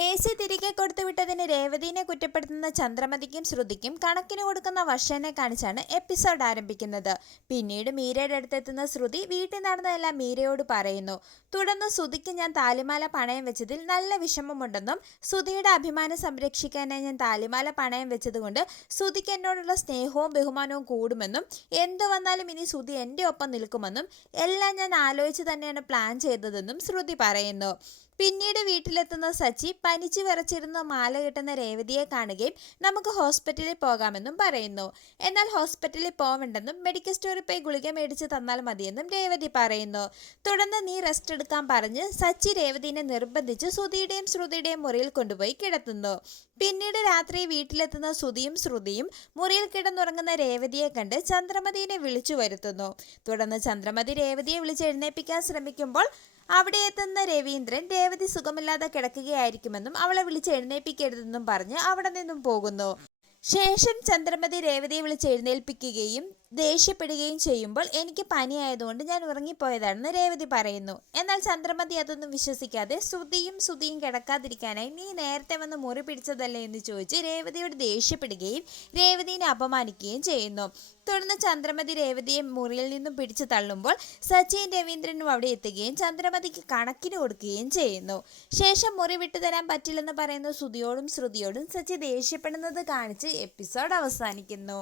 A C തിരികെ കൊടുത്തുവിട്ടതിന് രേവതിനെ കുറ്റപ്പെടുത്തുന്ന ചന്ദ്രമതിക്കും ശ്രുതിക്കും കണക്കിന് കൊടുക്കുന്ന വർഷനെ കാണിച്ചാണ് എപ്പിസോഡ് ആരംഭിക്കുന്നത്. പിന്നീട് മീരയുടെ അടുത്തെത്തുന്ന ശ്രുതി വീട്ടിൽ നടന്നതെല്ലാം മീരയോട് പറയുന്നു. തുടർന്ന് ശ്രുതിക്ക് ഞാൻ താലിമാല പണയം വെച്ചതിൽ നല്ല വിഷമമുണ്ടെന്നും ശ്രുതിയുടെ അഭിമാനം സംരക്ഷിക്കാനായി ഞാൻ താലിമാല പണയം വെച്ചതുകൊണ്ട് ശ്രുതിക്ക് എന്നോടുള്ള സ്നേഹവും ബഹുമാനവും കൂടുമെന്നും എന്തു വന്നാലും ഇനി ശ്രുതി എന്റെ ഒപ്പം നിൽക്കുമെന്നും എല്ലാം ഞാൻ ആലോചിച്ച് തന്നെയാണ് പ്ലാൻ ചെയ്തതെന്നും ശ്രുതി പറയുന്നു. പിന്നീട് വീട്ടിലെത്തുന്ന സച്ചി പനിച്ചു വിറച്ചിരുന്ന മാല കിട്ടുന്ന രേവതിയെ കാണുകയും നമുക്ക് ഹോസ്പിറ്റലിൽ പോകാമെന്നും പറയുന്നു. എന്നാൽ ഹോസ്പിറ്റലിൽ പോവണ്ടെന്നും മെഡിക്കൽ സ്റ്റോറിൽ പോയി ഗുളിക മേടിച്ച് തന്നാൽ മതിയെന്നും രേവതി പറയുന്നു. തുടർന്ന് നീ റെസ്റ്റ് എടുക്കാൻ പറഞ്ഞ് സച്ചി രേവതിനെ നിർബന്ധിച്ച് സുധിയുടെയും ശ്രുതിയുടെയും മുറിയിൽ കൊണ്ടുപോയി കിടത്തുന്നു. പിന്നീട് രാത്രി വീട്ടിലെത്തുന്ന സുധിയും ശ്രുതിയും മുറിയിൽ കിടന്നുറങ്ങുന്ന രേവതിയെ കണ്ട് ചന്ദ്രമതിയെ വിളിച്ചു വരുത്തുന്നു. തുടർന്ന് ചന്ദ്രമതി രേവതിയെ വിളിച്ച് എഴുന്നേൽപ്പിക്കാൻ ശ്രമിക്കുമ്പോൾ അവിടെ എത്തുന്ന രവീന്ദ്രൻ രേവതി സുഖമില്ലാതെ കിടക്കുകയായിരിക്കുമെന്നും അവളെ വിളിച്ച് എഴുന്നേൽപ്പിക്കരുതെന്നും പറഞ്ഞ് അവിടെ നിന്നും പോകുന്നു. ശേഷം ചന്ദ്രമതി രേവതിയെ വിളിച്ച് എഴുന്നേൽപ്പിക്കുകയും ദേഷ്യപ്പെടുകയും ചെയ്യുമ്പോൾ എനിക്ക് പനിയായതുകൊണ്ട് ഞാൻ ഉറങ്ങിപ്പോയതാണെന്ന് രേവതി പറയുന്നു. എന്നാൽ ചന്ദ്രമതി അതൊന്നും വിശ്വസിക്കാതെ ശ്രുതിയും ശ്രുതിയും കിടക്കാതിരിക്കാനായി നീ നേരത്തെ വന്ന് മുറി പിടിച്ചതല്ലേ എന്ന് ചോദിച്ച് രേവതിയോട് ദേഷ്യപ്പെടുകയും രേവതിനെ അപമാനിക്കുകയും ചെയ്യുന്നു. തുടർന്ന് ചന്ദ്രമതി രേവതിയെ മുറിയിൽ നിന്നും പിടിച്ചു തള്ളുമ്പോൾ സച്ചിൻ രവീന്ദ്രനും അവിടെ എത്തുകയും ചന്ദ്രമതിക്ക് കണക്കിന് കൊടുക്കുകയും ചെയ്യുന്നു. ശേഷം മുറി വിട്ടു തരാൻ പറ്റില്ലെന്ന് പറയുന്ന ശ്രുതിയോടും ശ്രുതിയോടും സച്ചി ദേഷ്യപ്പെടുന്നത് കാണിച്ച് എപ്പിസോഡ് അവസാനിക്കുന്നു.